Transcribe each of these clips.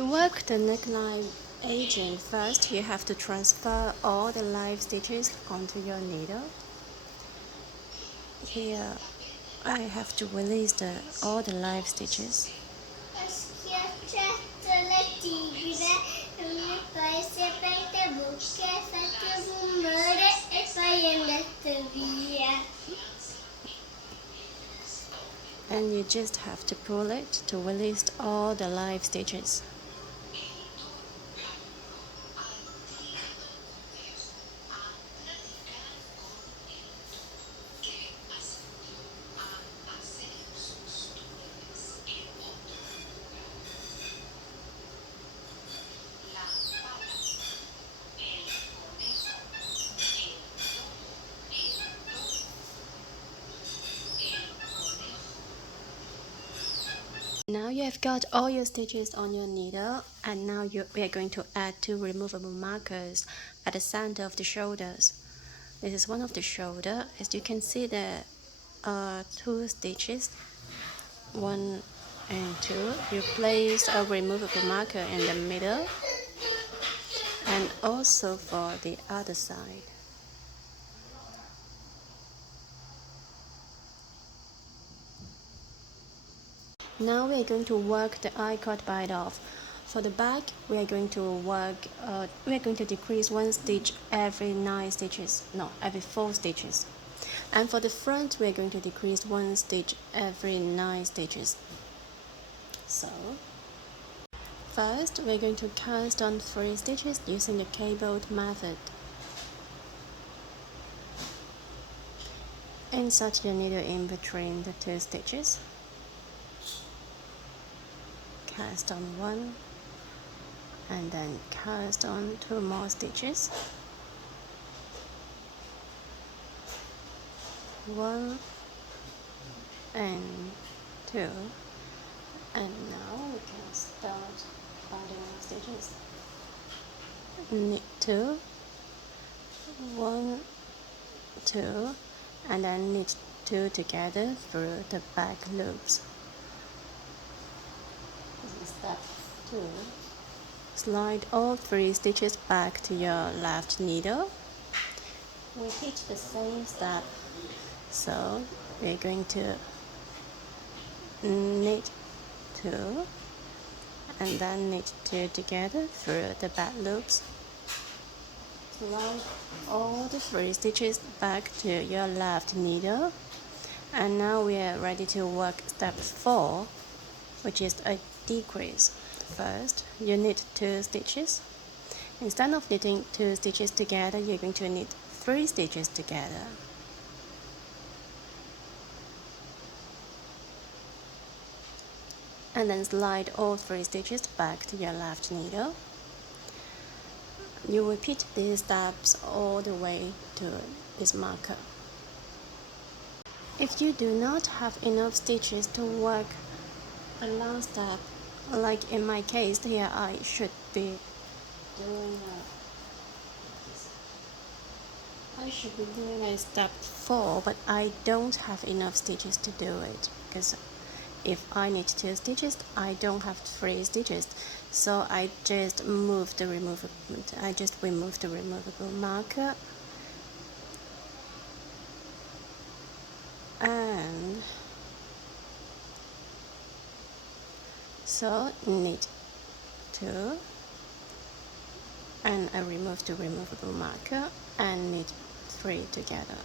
To work the neckline edging, first you have to transfer all the live stitches onto your needle. Here I have to release all the live stitches. And you just have to pull it to release all the live stitches. Now you have got all your stitches on your needle, and now we are going to add 2 removable markers at the center of the shoulders. This is one of the shoulder. As you can see, there are 2 stitches, 1 and 2. You place a removable marker in the middle, and also for the other side. Now we are going to work the I-cord bite off. For the back, we are going to decrease 1 stitch every 9 stitches, no, every 4 stitches. And for the front, we are going to decrease 1 stitch every 9 stitches. So, first, we are going to cast on 3 stitches using the cabled method. Insert your needle in between the 2 stitches. Cast on 1 and then cast on 2 more stitches. 1 and 2, and now we can start binding our stitches. Knit 2, 1, 2, and then knit 2 together through the back loops. Step 2. Slide all 3 stitches back to your left needle. We repeat the same step. So we're going to knit 2 and then knit 2 together through the back loops. Slide all the 3 stitches back to your left needle. And now we are ready to work step 4, which is a decrease. First, you knit 2 stitches. Instead of knitting 2 stitches together, you're going to knit 3 stitches together. And then slide all 3 stitches back to your left needle. You repeat these steps all the way to this marker. If you do not have enough stitches to work the last step, like in my case here, I should be doing a step 4, but I don't have enough stitches to do it, because if I knit 2 stitches, I don't have 3 stitches, so I just remove the removable marker and so knit 2 and I remove the removable marker and knit 3 together.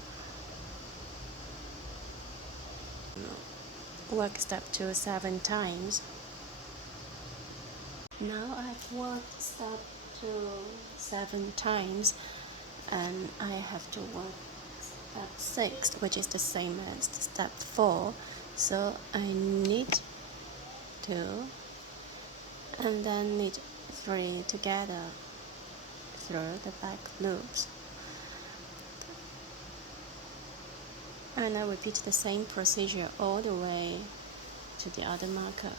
Work step 2 7 times. Now I've worked step 2 7 times, and I have to work step 6, which is the same as step 4. So I knit 2 and then knit 3 together through the back loops. And I repeat the same procedure all the way to the other marker.